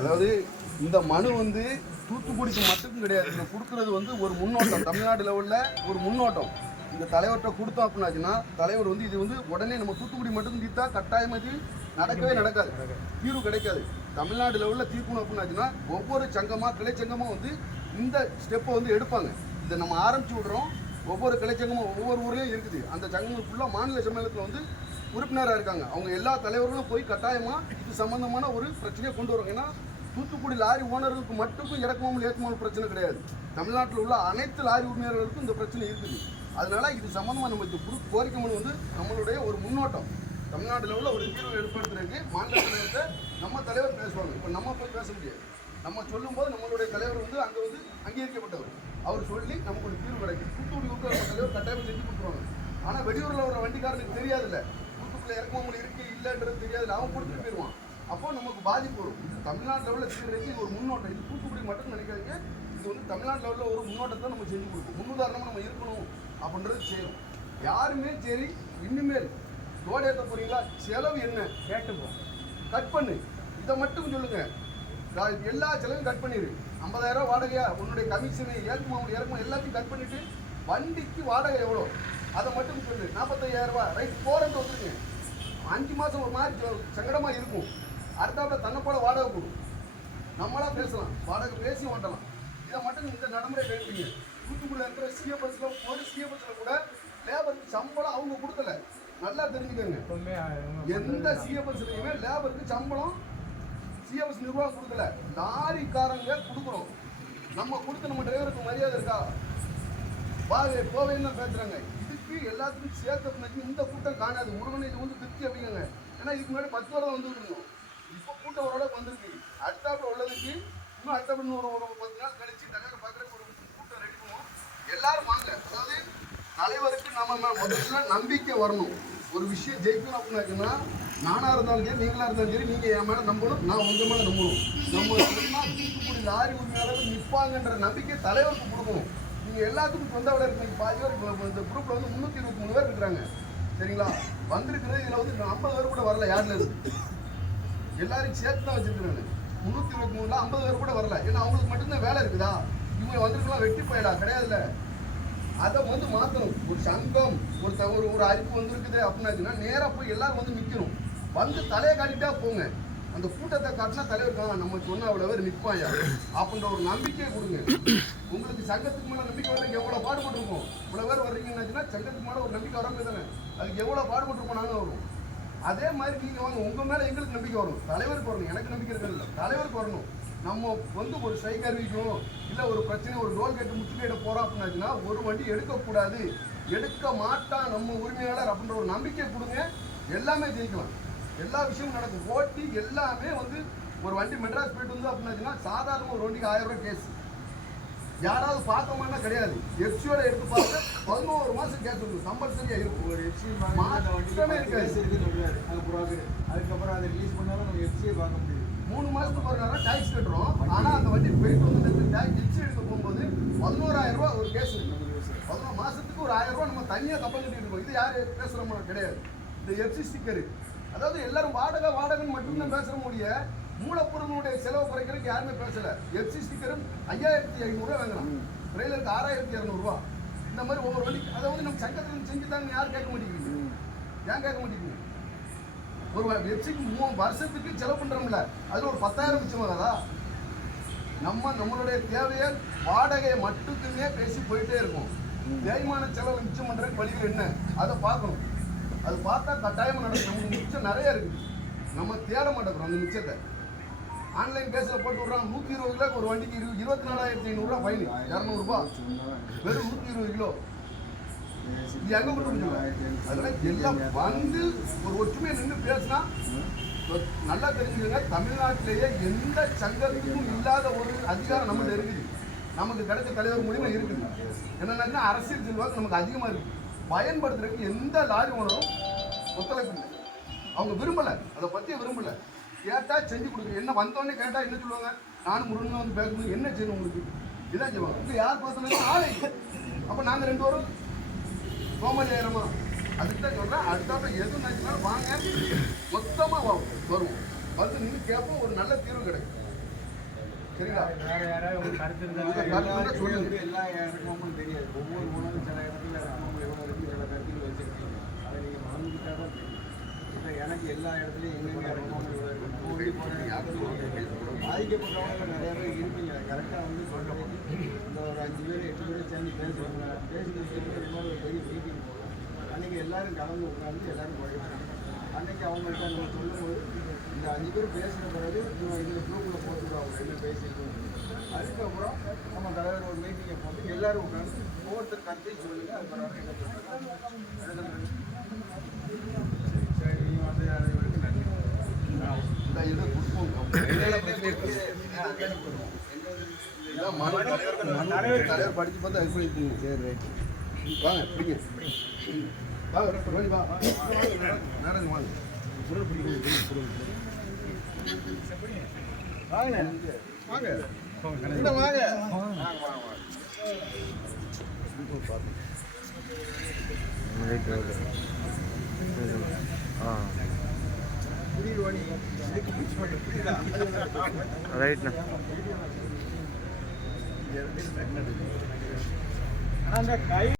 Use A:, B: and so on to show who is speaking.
A: அதாவது இந்த மனு வந்து தூத்துக்குடிக்கு மட்டும் கிடையாது. இதை கொடுக்கறது வந்து ஒரு முன்னோட்டம். தமிழ்நாடு லெவலில் ஒரு முன்னோட்டம். இந்த தலைவர்கிட்ட கொடுத்தோம் அப்படின்னாச்சுன்னா தலைவர் வந்து இது வந்து உடனே நம்ம தூத்துக்குடி மட்டும் தீர்த்தா கட்டாயம் இது நடக்கவே நடக்காது. தீர்வு கிடைக்காது. தமிழ்நாடு லெவலில் தீர்க்கணும் அப்படின்னாச்சுன்னா ஒவ்வொரு சங்கமாக கிளைச்சங்கமாக வந்து இந்த ஸ்டெப்பை வந்து எடுப்பாங்க. இதை நம்ம ஆரம்பிச்சு விடுறோம். ஒவ்வொரு கிளைச்சங்கமும் ஒவ்வொரு ஊர்லேயும் இருக்குது. அந்த சங்கங்கள் ஃபுல்லாக மாநில சம்மேளனத்தில் வந்து உறுப்பினராக இருக்காங்க. அவங்க எல்லா தலைவர்களும் போய் கட்டாயமாக இது சம்மந்தமான ஒரு பிரச்சனையை கொண்டு வருவாங்க ஏன்னா தூத்துக்குடி லாரி ஓனர்களுக்கு மட்டும் இறக்குமதி ஏற்றுமதி பிரச்சனை கிடையாது. தமிழ்நாட்டில் உள்ள அனைத்து லாரி உரிமையாளர்களுக்கும் இந்த பிரச்சனை இருக்குது. அதனால இது சம்மந்தமாக நம்ம இந்த கோரிக்கை மனு வந்து நம்மளுடைய ஒரு முன்னோட்டம். தமிழ்நாட்டில் உள்ள ஒரு தீர்வு ஏற்படுத்துறதுக்கு மாநில தலைவர்கிட்ட நம்ம தலைவர் பேசுவாங்க. இப்போ நம்ம போய் பேச முடியாது. நம்ம சொல்லும்போது நம்மளுடைய தலைவர் வந்து அங்கே வந்து அங்கீகரிக்கப்பட்டவர். அவர் சொல்லி நமக்கு ஒரு தீர்வு கிடைக்கும். தூத்துக்குடி நம்ம தலைவர் கட்டாயம் செஞ்சு கொடுத்துருவாங்க. ஆனால் வெளியூரில் வர வண்டிக்காரனுக்கு தெரியாதுல்ல. தூத்துக்குள்ள இறக்குமதி இருக்கு இல்லைன்றது தெரியாது. அவன் கொடுத்துட்டு போயிடுவான் அப்போ நமக்கு பாதிப்பு வரும். தமிழ்நாடு லெவலில் தீர்றதுக்கு இது ஒரு முன்னோட்டம். இது தூத்துக்குடி மட்டும் நினைக்காதீங்க. இது வந்து தமிழ்நாடு லெவலில் ஒரு முன்னோட்டத்தை நம்ம செஞ்சு கொடுப்போம். முன்னுதாரணமாக நம்ம இருக்கணும் அப்படின்றது செய்யணும். யாருமே சரி இனிமேல் ரோடு ஏற்ற போறீங்களா? செலவு என்ன?
B: கேட்டுப்போம்
A: கட் பண்ணு. இதை மட்டும் சொல்லுங்க. நான் எல்லா செலவும் கட் பண்ணிடு. ஐம்பதாயிரம் வாடகையா? உன்னுடைய கமிஷனு ஏற்குமா இறக்குமா எல்லாத்தையும் கட் பண்ணிட்டு வண்டிக்கு வாடகை எவ்வளோ? அதை மட்டும் சொல்லு. நாற்பத்தையாயிரம் ரூபாய். ரைட் போறேன்னு வந்துருங்க அஞ்சு மாதம் ஒரு மாதிரி சொ- சங்கடமா இருக்கும். அடுத்தாப்புல தன்னை போல வாடகை கொடு. நம்மளா பேசலாம். வாடகை பேசி ஓட்டலாம். இதை மட்டும் இந்த நடைமுறை கைவிடுங்க தூத்துக்குடியில் இருக்கிற சிஎஃப்எஸ்ல ஒரு சிஎஃப்எஸ்ல கூட லேபருக்கு சம்பளம் அவங்க கொடுக்கல. நல்லா தெரிஞ்சுக்கோங்க. எந்த சிஎஃப்எஸ்லையுமே லேபருக்கு சம்பளம் சிஎஃப்எஸ் நிர்வாகம் கொடுக்கல. லாரிக்காரங்க கொடுக்குறோம் நம்ம கொடுத்து நம்ம டிரைவருக்கு மரியாதை இருக்கா? வாவே போவேன்னு தான் பேசுறாங்க. இதுக்கு எல்லாத்துக்கும் சேர்த்து அப்படின்னாச்சு இந்த கூட்டம் காணாது. முருகன் இது வந்து திருப்தி அப்படிங்க ஏன்னா இதுக்கு முன்னாடி பத்து வருடம் வந்துட்டு இருந்தோம் இப்போ கூட்டம் ஓரளவுக்கு வந்திருக்கு. அடுத்தாப்புல உள்ளதுக்கு இன்னும் அடுத்தாப்புல இன்னும் ஒரு ஒரு பத்து நாள் கழிச்சு தலைவர் பார்க்குறதுக்கு ஒரு கூட்டம் ரெடி பண்ணுவோம். எல்லாரும் வாங்க. அதாவது தலைவருக்கு நம்ம முதல்ல நம்பிக்கை வரணும். ஒரு விஷயம் ஜெயிக்கணும் அப்படின்னாச்சுன்னா நானாக இருந்தாலும் சரி நீங்களாக இருந்தாலும் சரி நீங்கள் என் மேலே நம்பணும் நான் உங்கள் மேலே நம்பணும். நம்ம சொன்னா லாரி உரிமையாளர்கள் நிற்பாங்கன்ற நம்பிக்கை தலைவருக்கு கொடுக்கணும். நீங்கள் எல்லாத்துக்கும் சொந்த விட இருக்கு. பாதி பேர் இந்த குரூப்பில் வந்து முந்நூற்றி இருபத்தி மூணு பேர் இருக்கிறாங்க. சரிங்களா? வந்திருக்கிறது இதில் வந்து ஐம்பது பேர் கூட வரல யாரில் இருந்து எல்லாரையும் சேர்த்து தான் வச்சுருக்கிறேன் முந்நூற்றி இருபத்தி மூணுல ஐம்பது பேர் கூட வரல. ஏன்னா அவங்களுக்கு மட்டும்தான் வேலை இருக்குதா? இவங்க வந்திருக்கலாம் வெட்டி போயிடா கிடையாதுல்ல. அதை வந்து மாற்றணும் ஒரு சங்கம் ஒரு ஒரு ஒரு அறிப்பு வந்திருக்குது அப்படின்னாச்சுன்னா நேராக போய் எல்லாரும் வந்து நிற்கணும் வந்து தலையை காட்டிட்டா போங்க. அந்த கூட்டத்தை காட்டினா தலைவர் நம்ம சொன்ன அவ்வளோ பேர் நிற்பாயா அப்படின்ற ஒரு நம்பிக்கையை கொடுங்க. உங்களுக்கு சங்கத்துக்கு மேலே நம்பிக்கை வர்றதுக்கு எவ்வளோ பாடுபட்டுருக்கோம்? இவ்வளோ பேர் வர்றீங்கன்னாச்சுன்னா சங்கத்துக்கு மேலே ஒரு நம்பிக்கை வராமல் தானே? அதுக்கு எவ்வளோ பாடுபட்டுருக்கோம் நாங்கள் வரும் அதே மாதிரி நீங்கள் வாங்க உங்கள் மேலே எங்களுக்கு நம்பிக்கை வரணும் தலைவருக்கு வரணும். எனக்கு நம்பிக்கை இருக்கிறது இல்லை. தலைவருக்கு வரணும். நம்ம வந்து ஒரு ஸ்ட்ரைக் அறிவிக்கணும் இல்லை ஒரு பிரச்சனை ஒரு டோல் கேட்டு முற்றுகையிட போகிறோம் அப்படின்னாச்சுன்னா ஒரு வண்டி எடுக்கக்கூடாது. எடுக்க மாட்டான் நம்ம உரிமையாளர் அப்படின்ற ஒரு நம்பிக்கை கொடுங்க. எல்லாமே ஜெயிக்கலாம். எல்லா விஷயமும் நடக்கும் ஓட்டி எல்லாமே வந்து ஒரு வண்டி மெட்ராஸ் போயிட்டு வந்து அப்படின்னாச்சுன்னா சாதாரண ஒரு வண்டிக்கு ஆயிரம் ரூபாய் கேஸ். யாராவது பார்த்தோம்னா கிடையாது. எஃப்சியோட எடுத்து பார்த்து பதினோரு மாசம் கேஸ் இருக்கு. கம்பல்சரியா இருக்கும்
B: ஒரு எஃப்சி
A: மாற்றமே இருக்காது.
B: அது புரோக்கர் அதுக்கப்புறம் அதை ரிலீஸ் பண்ணாலும் நம்ம எஃப்சியை பார்க்க முடியும்
A: மூணு மாசத்துக்கு ஒரு நேரம் டாக்ஸ் கட்டுறோம். ஆனா அந்த வண்டி போயிட்டு வந்து டாக்ஸ் எக்ஸ்ட்ரா எடுக்க போகும்போது பதினோராயிரம் ரூபாய் ஒரு கேஸ் பதினோரு மாசத்துக்கு ஒரு ஆயிரம் ரூபாய் நம்ம தனியா கப்பல் கட்டிட்டு இருக்கோம். இது யாரு? பேசுறோமோ கிடையாது. இந்த எஃப்சி ஸ்டிக்கர் அதாவது எல்லாரும் வாடகை வாடகைன்னு மட்டும்தான் பேசுற முடிய மூலப்பொருளுடைய செலவு குறைக்கிறதுக்கு யாருமே பேசல. எஃப்சி ஸ்டிக்கரும் ஐயாயிரத்தி ஐநூறுரூவா வாங்கலாம் ட்ரெயிலருக்கு ஆறாயிரத்தி இரநூறுவா இந்த மாதிரி ஒவ்வொரு வழி அதை வந்து நம்ம சங்கத்தில் செஞ்சு தாங்க யாரும் கேட்க மாட்டேங்கிறீங்க ஏன் கேட்க மாட்டேங்கிறீங்க ஒரு வெப்சைட் மூணு வருஷத்துக்கு செலவு பண்ணுறோம்ல அதில் ஒரு பத்தாயிரம் மிச்சம் வராதா நம்ம நம்மளுடைய தேவையை வாடகையை மட்டுக்குமே பேசி போயிட்டே இருக்கும். தேய்மான செலவு மிச்சம் பண்ணுறதுக்கு வழிகள் என்ன? அதை பார்க்கணும். அது பார்த்தா கட்டாயமாக நடக்கும். நமக்கு மிச்சம் நிறைய இருக்குது நம்ம தேட மாட்டேங்கிறோம் அந்த மிச்சத்தை. ஆன்லைன் கேஸில் போட்டு விட்றாங்க நூற்றி இருபது கிலோ ஒரு வண்டிக்கு இரு இருபத்தி நாலாயிரத்தி ஐநூறுரூவா ஃபைன் இரநூறுபா. வெறும் நூற்றி இருபது கிலோ. இது எங்கே கொண்டு அதெல்லாம் எல்லாம் வந்து ஒரு ஒற்றுமையை நின்று பேசினா நல்லா தெரிஞ்சுக்கோங்க தமிழ்நாட்டிலேயே எந்த சங்கத்துக்கும் இல்லாத ஒரு அதிகாரம் நம்மகிட்ட இருக்குது. நமக்கு கிடைச்ச தலைவர் மூலியமாக இருக்குது. என்னன்னா அரசியல் செல்வாக்கு நமக்கு அதிகமாக இருக்குது. பயன்படுத்துறதுக்கு எந்த லாரி ஓனரும் ஒத்துழைப்பு இல்லை அவங்க விரும்பலை. அதை பற்றி விரும்பலை. கேட்டால் செஞ்சு கொடுக்குறேன் என்ன வந்தோடனே கேட்டால் என்ன சொல்லுவாங்க? நானும் முருகன் வந்து பேசணும் என்ன செய்யணும் உங்களுக்கு? இதான் செய்வாங்க. இப்போ யார் பார்த்தோம்னா ஆளை அப்போ நாங்கள் ரெண்டு வரும் சோமாரி ஆயிரமா அதுக்கு தான் சொல்கிறேன் அடுத்தாப்புல எது நினைச்சாலும் வாங்க. மொத்தமாக வா- வருவோம். வந்து நின்று கேட்போம். ஒரு நல்ல தீர்வு கிடைக்கும். சரிங்களா
B: வேற யாராவது ஒரு கருத்து
A: உங்க
B: இருந்தா
A: கருத்து இருந்தா சொல்லுங்க.
B: எல்லா தெரியாது. ஒவ்வொரு உணவும் சில இடத்துல எவ்வளோ இருக்கு சில கருத்துகள் வச்சிருக்கீங்க. அதை நீங்கள் மறந்துக்கிட்டா தான் தெரியும். இப்போ எனக்கு எல்லா இடத்துலையும் எங்கெங்க இறக்கமும் இவ்வளோ இருக்கு. ஓடி போகிறேன் பாதிக்கப்பட்டவங்க நிறைய பேர் இருப்பீங்க. கரெக்டாக வந்து சொல்கிறோம் இந்த ஒரு அஞ்சு பேர் எட்டு பேர் சேர்ந்து பேசுவாங்க. மாதிரி ஒரு பெரிய மீட்டிங் போகும். அன்றைக்கி எல்லாரும் கலந்து உட்காந்து எல்லாரும் குறைப்பாங்க அன்னைக்கு அவங்கள்ட்ட நம்ம சொல்லும்போது இந்த அஞ்சு பேர் பேசின பிறகு இதில் குரூப்பில் போட்டுருவாங்க என்ன பேசியிருக்கோம் அதுக்கப்புறம் நம்ம தலைவர் ஒரு மீட்டிங்கை போட்டு எல்லாரும் உட்காந்து ஒவ்வொருத்தர் கருத்தையும் சொல்லுங்க அது பிறகு என்ன பண்ணுறது சரி நீங்கள் வந்து அனைவருக்கும் நன்றி.
A: தலைவர் படிச்சு பார்த்து அது பண்ணிருக்கீங்க சரி ரைட் வாங்க
C: ரைட்ண்ணா
B: அந்த கை